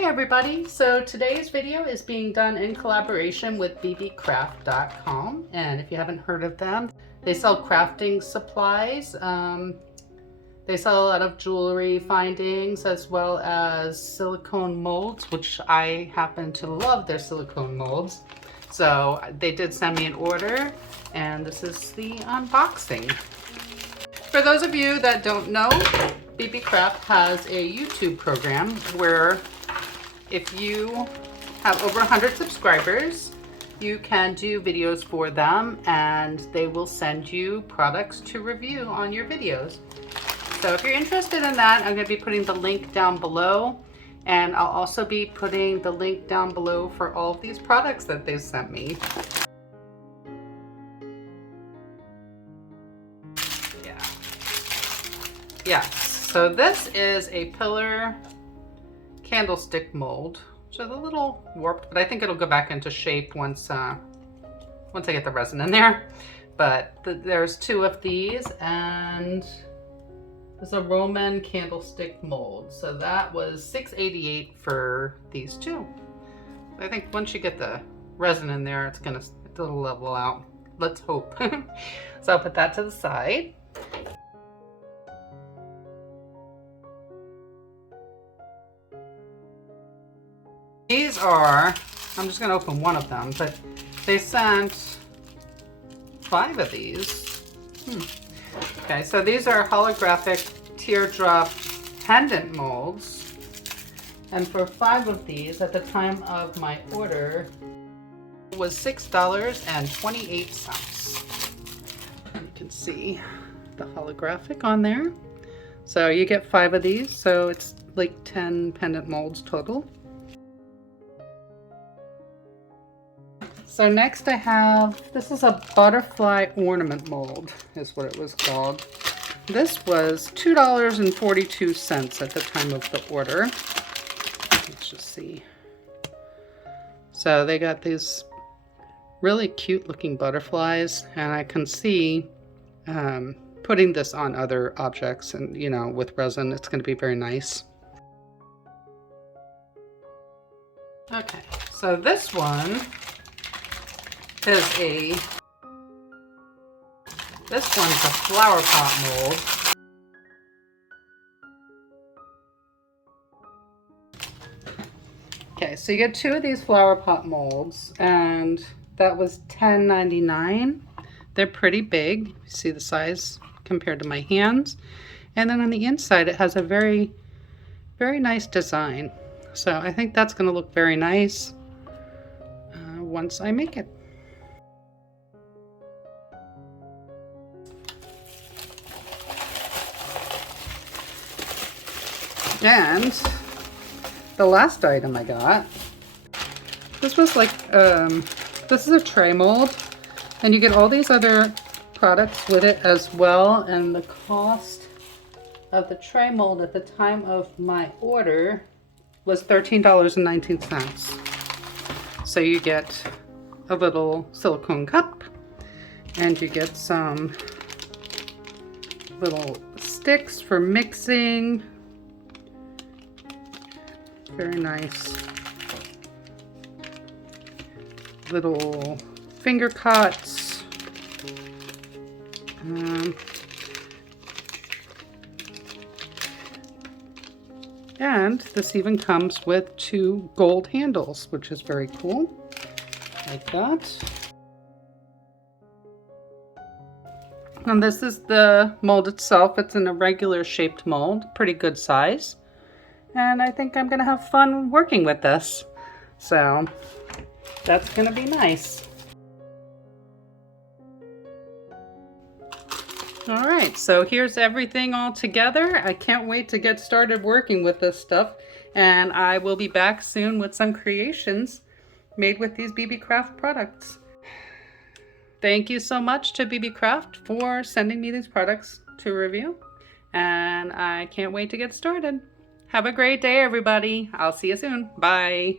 Hey everybody! So today's video is being done in collaboration with Beebeecraft.com, and if you haven't heard of them, they sell crafting supplies. They sell a lot of jewelry findings as well as silicone molds, which I happen to love their silicone molds. So they did send me an order, and this is the unboxing. For those of you that don't know, Beebeecraft has a YouTube program where if you have over 100 subscribers, you can do videos for them and they will send you products to review on your videos. So if you're interested in that, I'm going to be putting the link down below, and I'll also be putting the link down below for all of these products that they sent me. Yeah, so this is a pillar candlestick mold, which is a little warped, but I think it'll go back into shape once I get the resin in there. But there's two of these, and there's a Roman candlestick mold. So that was $6.88 for these two. I think once you get the resin in there, it'll level out. Let's hope. So I'll put that to the side. These are, I'm just going to open one of them, but they sent 5 of these. Okay, so these are holographic teardrop pendant molds. And for 5 of these, at the time of my order, it was $6.28. You can see the holographic on there. So you get 5 of these, so it's like 10 pendant molds total. So next I have, this is a butterfly ornament mold, is what it was called. This was $2.42 at the time of the order. Let's just see. So they got these really cute looking butterflies, and I can see putting this on other objects, and you know, with resin, it's going to be very nice. Okay, so this one is this one's a flower pot mold. Okay, so you get 2 of these flower pot molds, and that was $10.99. They're pretty big. You see the size compared to my hands. And then on the inside, it has a very, very nice design. So I think that's going to look very nice once I make it. And the last item I got, this was like, this is a tray mold, and you get all these other products with it as well, and the cost of the tray mold at the time of my order was $13.19. So you get a little silicone cup, and you get some little sticks for mixing. Very nice little finger cuts. And this even comes with 2 gold handles, which is very cool, like that. And this is the mold itself. It's in a regular shaped mold, pretty good size. And I think I'm going to have fun working with this. So that's going to be nice. All right, so here's everything all together. I can't wait to get started working with this stuff. And I will be back soon with some creations made with these Beebeecraft products. Thank you so much to Beebeecraft for sending me these products to review. And I can't wait to get started. Have a great day, everybody. I'll see you soon. Bye.